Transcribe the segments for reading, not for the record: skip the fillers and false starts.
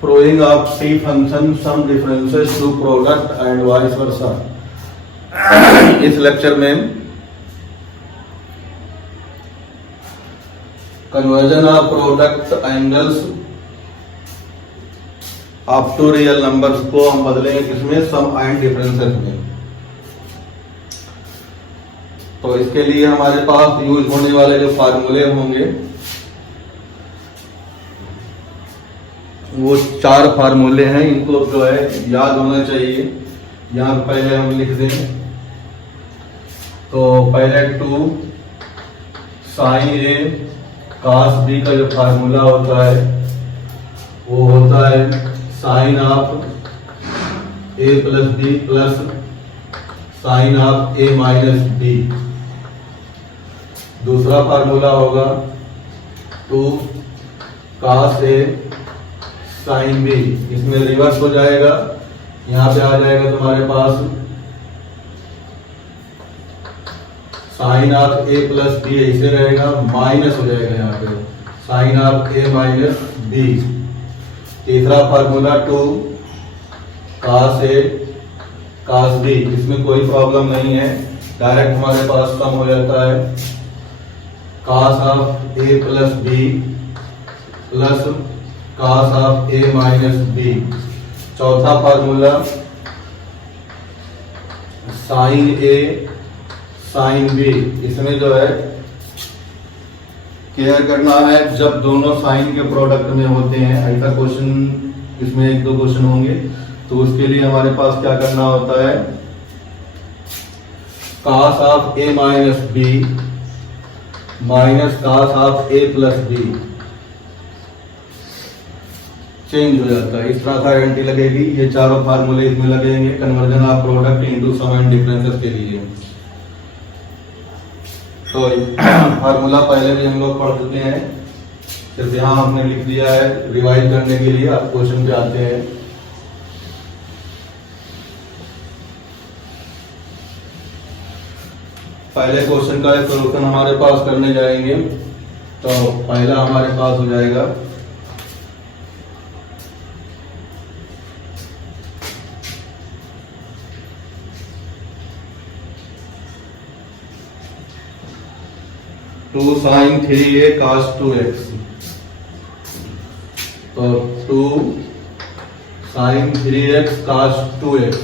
proving of T function some differences to product and vice versa। इस lecture में conversion of product angles of two real numbers को हम बदलेंगे किसमें, सम and differences में। तो इसके लिए हमारे पास यूज होने वाले जो फार्मूले होंगे वो 4 फार्मूले हैं। इनको जो है याद होना चाहिए। यहाँ पहले हम लिख दें तो पहले 2 साइन ए कॉस बी का जो फार्मूला होता है वो होता है sine of A plus B plus sine of A minus B. दूसरा फार्मूला होगा 2 कॉस ए साइन बी। इसमें रिवर्स हो जाएगा, यहाँ पे आ जाएगा तुम्हारे पास sine of A plus B, ऐसे रहेगा, माइनस हो जाएगा यहाँ पे sine of A minus B. तीसरा formula 2 cos A cos B. इसमें कोई प्रॉब्लम नहीं है, डायरेक्ट हमारे पास सम हो जाता है cos of A plus B plus cos of A minus B. चौथा formula sine A sine B. इसमें जो है केयर करना है जब दोनों साइन के प्रोडक्ट में होते हैं, ऐसा क्वेश्चन इसमें 1-2 क्वेश्चन होंगे, तो उसके लिए हमारे पास क्या करना होता है, cos of A minus B minus cos of A plus B change हो जाता है। इस तरह का आइडेंटिटी लगेगी। ये चारों फार्मूले इसमें लगेंगे conversion of product into sum and differences के लिए। तो फार्मूला पहले भी हम लोग पढ़ चुके हैं, सिर्फ यहाँ हमने लिख दिया है रिवाइज करने के लिए। आप क्वेश्चन पे आते हैं। पहले क्वेश्चन का एक सोल्यूशन हमारे पास करने जाएंगे। तो पहला हमारे पास हो जाएगा to sign 3a cos 2x। तो 2 साइन 3x cos 2x,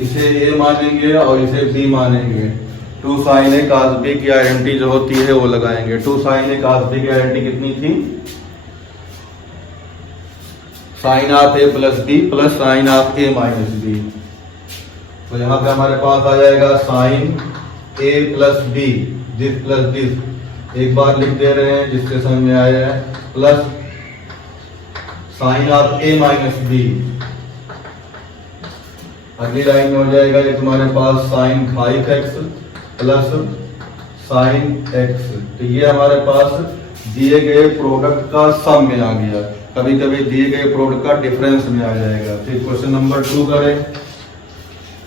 इसे a मानेंगे और इसे b मानेंगे। 2 साइन a cos b की आइडेंटिटी जो होती है वो लगाएंगे। 2 साइन a cos b की आइडेंटिटी कितनी थी, sine of a plus b plus sine of a minus b। तो यहाँ पे हमारे पास आ जाएगा sine a plus b, this plus this एक बार लिख दे रहे हैं जिससे समझ में आया है, plus sine of A minus B. अगली लाइन में हो जाएगा ये तुम्हारे पास sine 5x plus sine x। तो ये हमारे पास दिए गए प्रोडक्ट का सम में आ गया, कभी कभी दिए गए प्रोडक्ट का डिफरेंस में आ जाएगा। फिर क्वेश्चन नंबर 2 करें।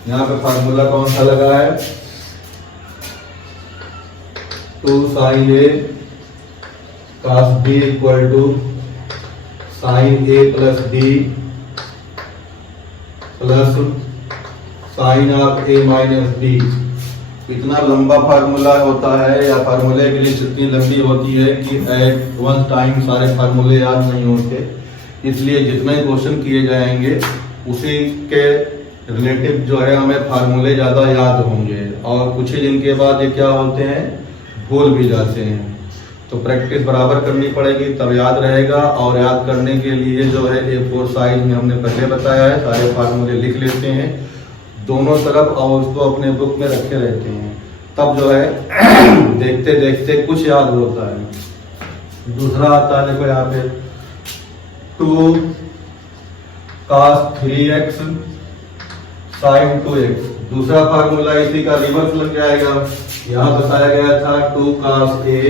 यहाँ पे फार्मूला कौन सा लगा है, 2 sine A cos b equal to sine A plus B plus sine of A minus B. इतना लंबा फार्मूला होता है या फार्मूले की लिस्ट इतनी लंबी होती है कि एट वन टाइम सारे फार्मूले याद नहीं होते, इसलिए जितने क्वेश्चन किए जाएंगे उसी के रिलेटिव जो है हमें फार्मूले ज़्यादा याद होंगे, और कुछ ही दिन के बाद ये क्या होते हैं, भूल भी जाते हैं। तो प्रैक्टिस बराबर करनी पड़ेगी तब याद रहेगा। और याद करने के लिए जो है A4 साइज में हमने पहले बताया है, सारे फार्मूले लिख लेते हैं दोनों तरफ और उसको अपने बुक में रखे रहते हैं, तब जो है देखते देखते कुछ याद होता है। दूसरा आता है, देखो यहाँ पे 2 cos 3x sin 2x। दूसरा फार्मूला इसी का रिवर्स लग जाएगा। यहाँ बताया गया था 2 cos a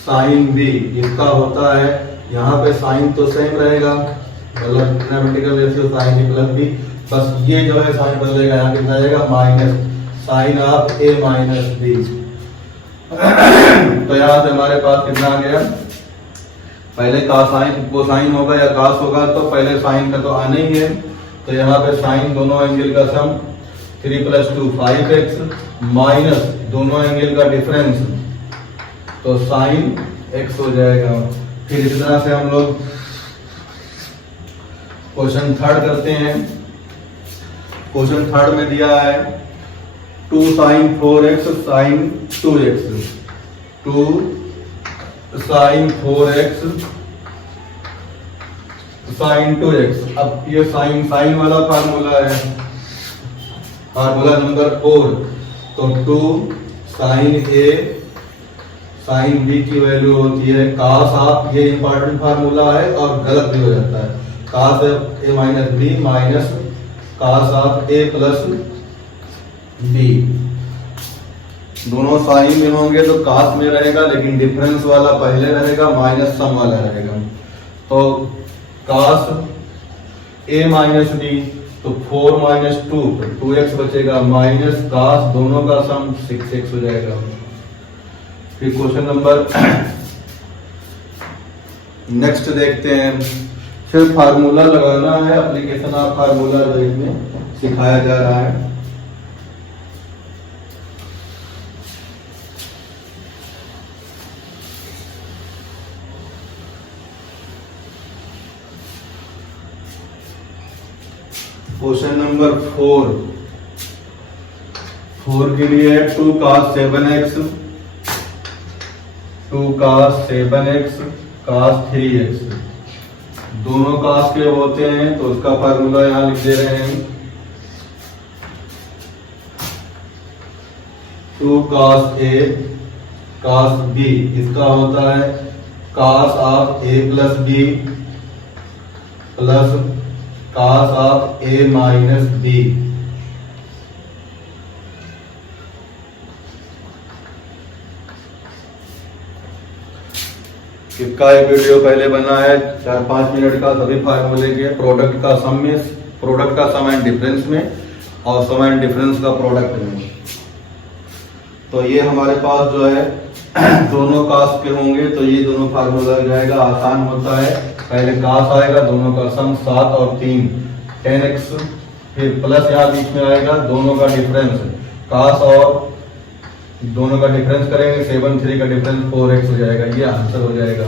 sin b, इसका होता है यहाँ पे साइन तो सेम रहेगा, मतलब grammatical ratio sine a plus b, बस ये जो है साइन बदलेगा, यहाँ कितना आएगा minus sine of a minus b। तो यहाँ से हमारे पास कितना आ गया पहले कोसाइन होगा या कास होगा, तो पहले साइन का तो आना ही है। तो यहाँ पे साइन दोनों एंगल का सम 3 + 2 5x माइनस दोनों एंगल का डिफरेंस, तो साइन x हो जाएगा। फिर इस तरह से हम लोग क्वेश्चन थर्ड करते हैं। क्वेश्चन थर्ड में दिया है 2 sin 4x sin 2x, 2 sin 4x sin 2x। अब ये साइन वाला फार्मूला है, फार्मूला नंबर 4। तो 2 sin a sin b की वैल्यू होती है cos ऑफ, ये इंपॉर्टेंट फार्मूला है और गलत भी हो जाता है, cos a minus b minus cos of a plus b। दोनों साइन में होंगे तो cos में रहेगा, लेकिन डिफरेंस वाला पहले रहेगा, माइनस सम वाला रहेगा। तो cos a माइनस b, तो 4 माइनस 2 तो 2x बचेगा, माइनस cos दोनों का सम 6x हो जाएगा। फिर क्वेश्चन नंबर नेक्स्ट देखते हैं। फिर फार्मूला लगाना है, एप्लीकेशन ऑफ फार्मूला जो इसमें सिखाया जा रहा है। क्वेश्चन नंबर 4 के लिए 2 cos 7x 2 cos 7x cos 3x, दोनों cos के होते हैं तो उसका फार्मूला यहां लिख दे रहे हैं। 2 cos a cos b, इसका होता है cos of a plus b plus cos of a minus b। इसका एक वीडियो पहले बना है 4-5 मिनट का, सभी फार्मूले के प्रोडक्ट का सम में, प्रोडक्ट का सम एंड डिफरेंस में और सम एंड डिफरेंस का प्रोडक्ट में। तो ये हमारे पास जो है दोनों कास के होंगे, तो ये दोनों फार्मूला जाएगा, आसान होता है। पहले कास आएगा, दोनों का सम 7 और 3 10x, फिर प्लस यहाँ बीच में आएगा दोनों का डिफरेंस, कास और दोनों का डिफरेंस करेंगे, 7 3 का डिफरेंस 4x हो जाएगा। ये आंसर हो जाएगा।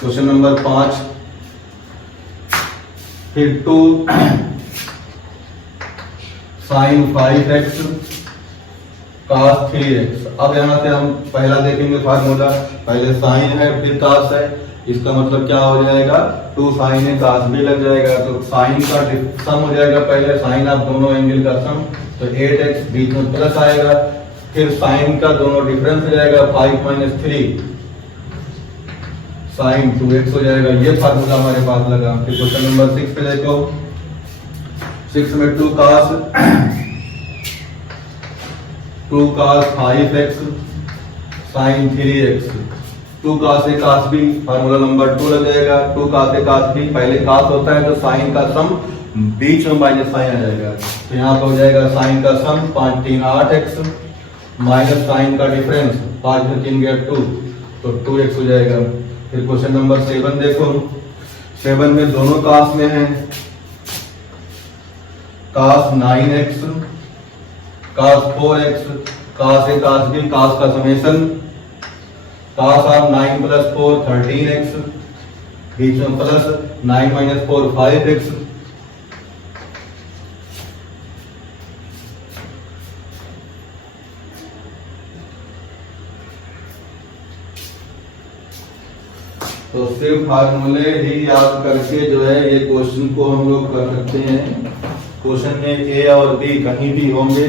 क्वेश्चन नंबर 5, फिर 2 sin 5x cos 3x। अब यहाँ से हम पहला देखेंगे फार्मूला, पहले साइन है फिर cos है, इसका मतलब क्या हो जाएगा 2 sin है cos भी लग जाएगा, तो साइन का सम हो जाएगा, पहले साइन ऑफ दोनों एंगल का सम, तो 8x बीच में प्लस आएगा, फिर साइन का दोनों डिफरेंस हो जाएगा 5 - 3 साइन 2x हो जाएगा। ये फार्मूला हमारे पास लगा। फिर क्वेश्चन नंबर 6 पे देखो, 6 में 2 cos 5x sin 3x, 2 cos a cos b, formula number 2 लग जाएगा। 2 cos a cos b, पहले cos होता है तो साइन का सम बीच में माइनस साइन आ जाएगा, तो यहाँ पे हो जाएगा साइन का सम 5 3 8x माइनस साइन का डिफरेंस 5 में 3 गया 2, तो 2x हो जाएगा। फिर क्वेश्चन नंबर 7 देखो, 7 में दोनों कास में है, कास 9x cos 4x cos a cos b, कास का समेशन, कास ऑफ 9 + 4 13x, बीच में प्लस 9 - 4 5x। तो सिर्फ फार्मूले ही याद करके जो है ये क्वेश्चन को हम लोग कर सकते हैं। क्वेश्चन में ए और बी कहीं भी होंगे,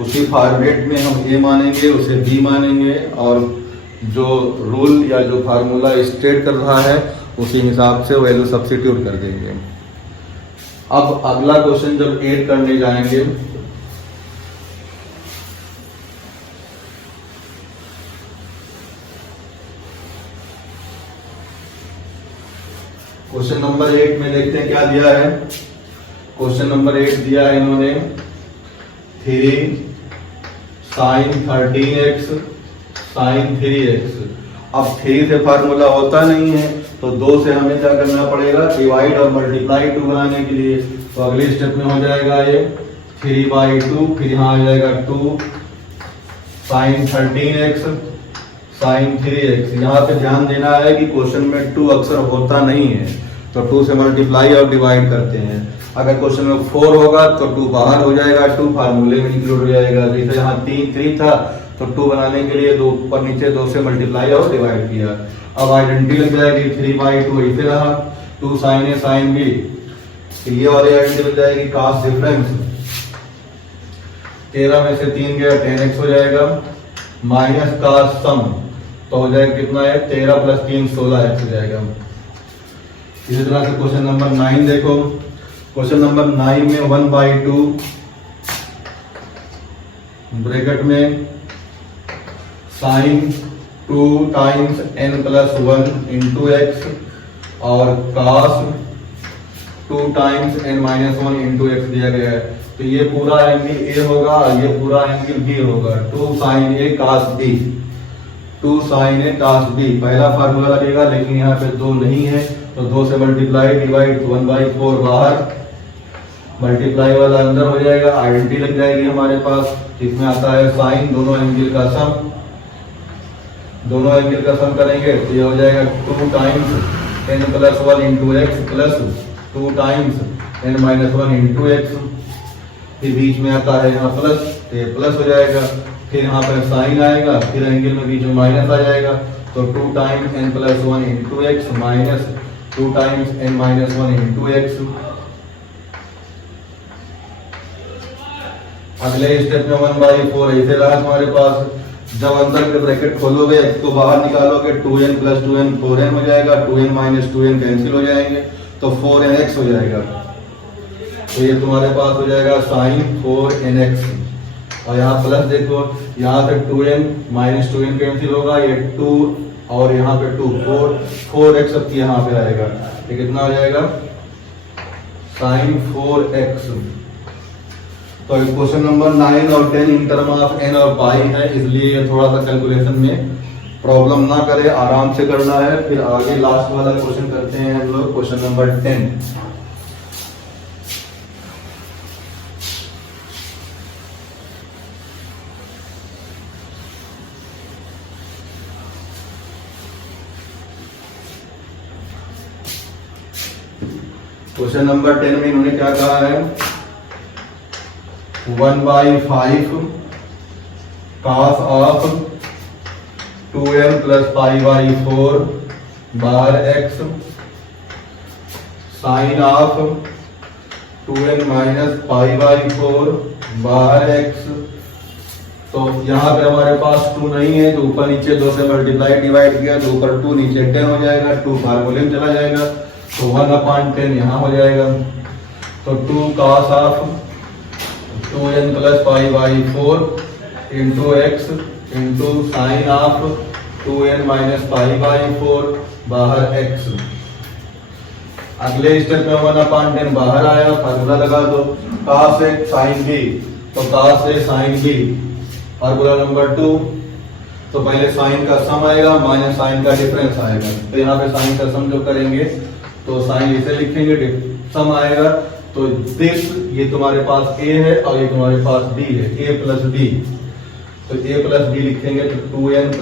उसी फॉर्मेट में हम ए मानेंगे, उसे बी मानेंगे, और जो रूल या जो फार्मूला स्टेट कर रहा है उसी हिसाब से वैल्यू सब्स्टिट्यूट कर देंगे। अब अगला क्वेश्चन जब ऐड करने जाएंगे, क्वेश्चन नंबर 8 में देखते हैं क्या दिया है। क्वेश्चन नंबर 8 दिया है इन्होंने 3 sin 13x sin 3x। अब 3 से फार्मूला होता नहीं है, तो 2 से हमें क्या करना पड़ेगा, डिवाइड और मल्टीप्लाई 2 बनाने के लिए। तो अगले स्टेप में हो जाएगा ये 3/2, फिर यहाँ आ जाएगा 2 sin 13x sin 3x। यहाँ पे ध्यान देना है कि क्वेश्चन में 2 अक्सर होता नहीं है, तो 2 से मल्टीप्लाई और डिवाइड करते हैं। अगर क्वेश्चन में 4 होगा तो 2 बाहर हो जाएगा, 2 फार्मूले में इंक्लूड हो जाएगा। जैसे यहाँ 3 था तो 2 बनाने के लिए 2 ऊपर नीचे 2 से मल्टीप्लाई और डिवाइड किया। अब आइडेंटिटी लग जाएगी 3/2 ऐसे रहा, 2 sin A sin B। तो ये वाली आइडेंटिटी लग जाएगी कास्ट डिफरेंस, 13 में से 3 गया 10x हो जाएगा, माइनस कास्ट सम तो हो जाएगा कितना है, 13 + 3 16x हो जाएगा। इसी तरह से क्वेश्चन नंबर 9 देखो। क्वेश्चन नंबर 9 में 1/2 ब्रैकेट में sin 2 times n + 1 into x और cos 2 times n - 1 into x दिया गया है। तो ये पूरा एंगल A होगा और ये पूरा एंगल B होगा। 2 sin A cos B, 2 sin A cos B पहला फार्मूला लगेगा, लेकिन यहाँ पे 2 नहीं है तो 2 से मल्टीप्लाई डिवाइड 1/4 बाहर, मल्टीप्लाई वाला अंदर हो जाएगा। आइडेंटिटी लग जाएगी हमारे पास, इसमें आता है साइन, दोनों एंगल का सम, दोनों एंगल का सम करेंगे तो ये हो जाएगा 2 times n + 1 into x plus 2 times n - 1 into x। फिर बीच में आता है यहाँ प्लस, तो ये प्लस हो जाएगा। फिर यहाँ पर साइन आएगा, फिर एंगल में बीच में माइनस आ जाएगा, तो 2 times n + 1 into x minus 2 times n - 1 into x। अगले स्टेप में 1/4 ऐसे रहा हमारे पास। जब अंदर के ब्रैकेट खोलोगे तो बाहर निकालोगे 2n + 2n 4n हो जाएगा, 2n - 2n कैंसिल हो जाएंगे तो 4nx हो जाएगा। तो ये तुम्हारे पास हो जाएगा sin 4nx। और यहाँ प्लस देखो, यहाँ से 2n - 2n कैंसिल होगा, ये 2 और यहाँ पे 2 4x अब यहाँ पे आएगा, ये कितना हो जाएगा sin 4x। तो क्वेश्चन नंबर 9 और 10 इन टर्म ऑफ n और पाई है, इसलिए थोड़ा सा कैलकुलेशन में प्रॉब्लम ना करे, आराम से करना है। फिर आगे लास्ट वाला क्वेश्चन करते हैं हम लोग, क्वेश्चन नंबर 10। क्वेश्चन नंबर 10 में इन्होंने क्या कहा है, 1/5 cos of 2n + π/4 bar x sin of 2n - π/4 bar x। तो यहाँ पे हमारे पास 2 नहीं है, तो ऊपर नीचे 2 से मल्टीप्लाई डिवाइड किया तो ऊपर 2 नीचे 10 हो जाएगा, 2 फार्मूले में चला जाएगा तो 1/10 यहाँ हो जाएगा। तो 2 cos of 2n + π/4 into x into sin of 2n - π/4 बाहर x। अगले स्टेप में 1/10 बाहर आया, फार्मूला लगा दो cos A sin B, तो cos A sin B formula number 2। तो पहले साइन का सम आएगा माइनस साइन का डिफरेंस आएगा, तो यहाँ पे साइन का सम जो करेंगे तो साइन इसे लिखेंगे, सम आएगा तो दिस ये तुम्हारे पास a है और ये तुम्हारे पास b है, a + b। तो a + b लिखेंगे तो 2n +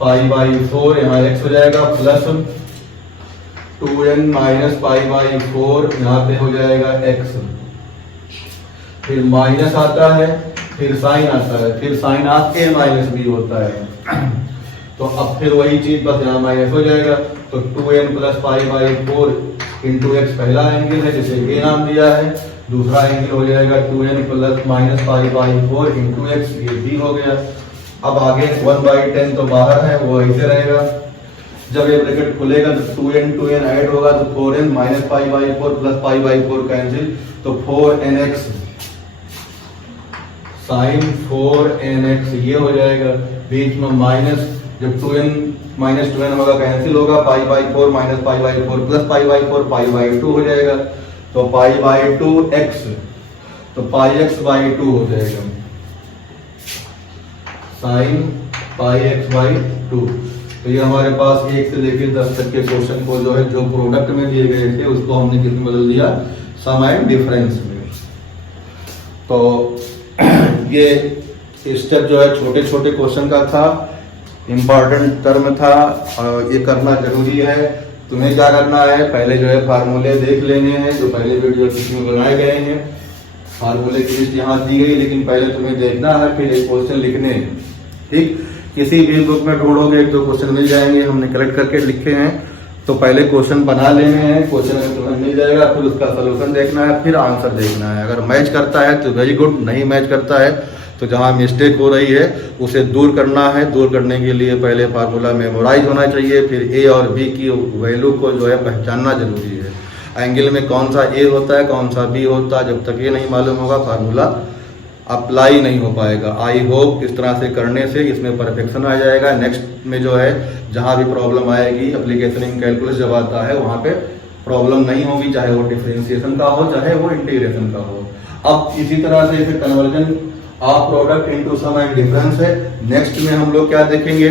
π/4 यहाँ x हो जाएगा, प्लस 2n - π/4 यहाँ पे हो जाएगा x। फिर माइनस आता है, फिर साइन आता है, फिर साइन ऑफ a - b होता है। तो अब फिर वही चीज बस यहाँ माइनस हो जाएगा, तो 2n + π/4 इंटू x पहला एंगल है जिसे a नाम दिया है, दूसरा एंगल हो जाएगा 2n + -π/4 इंटू x, ये b हो गया। अब आगे 1/10 तो बाहर है, वो ऐसे रहेगा। जब ये ब्रैकेट खुलेगा तो 2n ऐड होगा तो 4n - π/4 + π/4 कैंसिल, तो 4nx sin 4nx ये हो जाएगा। बीच में माइनस, जब 2n - 2n होगा कैंसिल होगा, π/4 - π/4 + π/4 π/2 हो जाएगा, तो π/2x, तो πx/2 हो जाएगा sin πx/2। तो ये हमारे पास 1 से लेकर 10 तक के क्वेश्चन को जो है जो प्रोडक्ट में दिए गए थे उसको हमने किस में बदल दिया, सम एंड डिफरेंस में। तो ये स्टेप जो है छोटे छोटे क्वेश्चन का था, इम्पॉर्टेंट टर्म था, और ये करना जरूरी है। तुम्हें क्या करना है, पहले जो है फार्मूले देख लेने हैं जो पहले वीडियो में बनाए गए हैं। फार्मूले की लिस्ट यहाँ दी गई, लेकिन पहले तुम्हें देखना है, फिर एक क्वेश्चन लिखने हैं। ठीक, किसी भी बुक में ढूंढोगे 1-2 क्वेश्चन मिल जाएंगे, हमने कलेक्ट करके लिखे हैं। तो पहले क्वेश्चन बना लेने हैं, क्वेश्चन अगर तुम्हें मिल जाएगा फिर उसका सोल्यूशन देखना है, फिर आंसर देखना है। अगर मैच करता है तो वेरी गुड, नहीं मैच करता है तो जहाँ मिस्टेक हो रही है उसे दूर करना है। दूर करने के लिए पहले फार्मूला मेमोराइज होना चाहिए, फिर ए और बी की वैल्यू को जो है पहचानना जरूरी है। एंगल में कौन सा ए होता है कौन सा बी होता है, जब तक ये नहीं मालूम होगा फार्मूला अप्लाई नहीं हो पाएगा। आई होप इस तरह से करने से इसमें परफेक्शन आ जाएगा। नेक्स्ट में जो है जहाँ भी प्रॉब्लम आएगी एप्लीकेशन इन कैलकुलस जब आता है वहाँ पे प्रॉब्लम नहीं होगी, चाहे वो डिफरेंशिएशन का हो चाहे वो इंटीग्रेशन का हो। अब इसी तरह से फिर conversion of product into sum and difference है। नेक्स्ट में हम लोग क्या देखेंगे,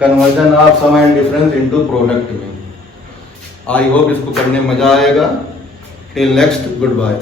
conversion of sum and difference into product में। आई होप इसको करने में मजा आएगा। Till next, good bye.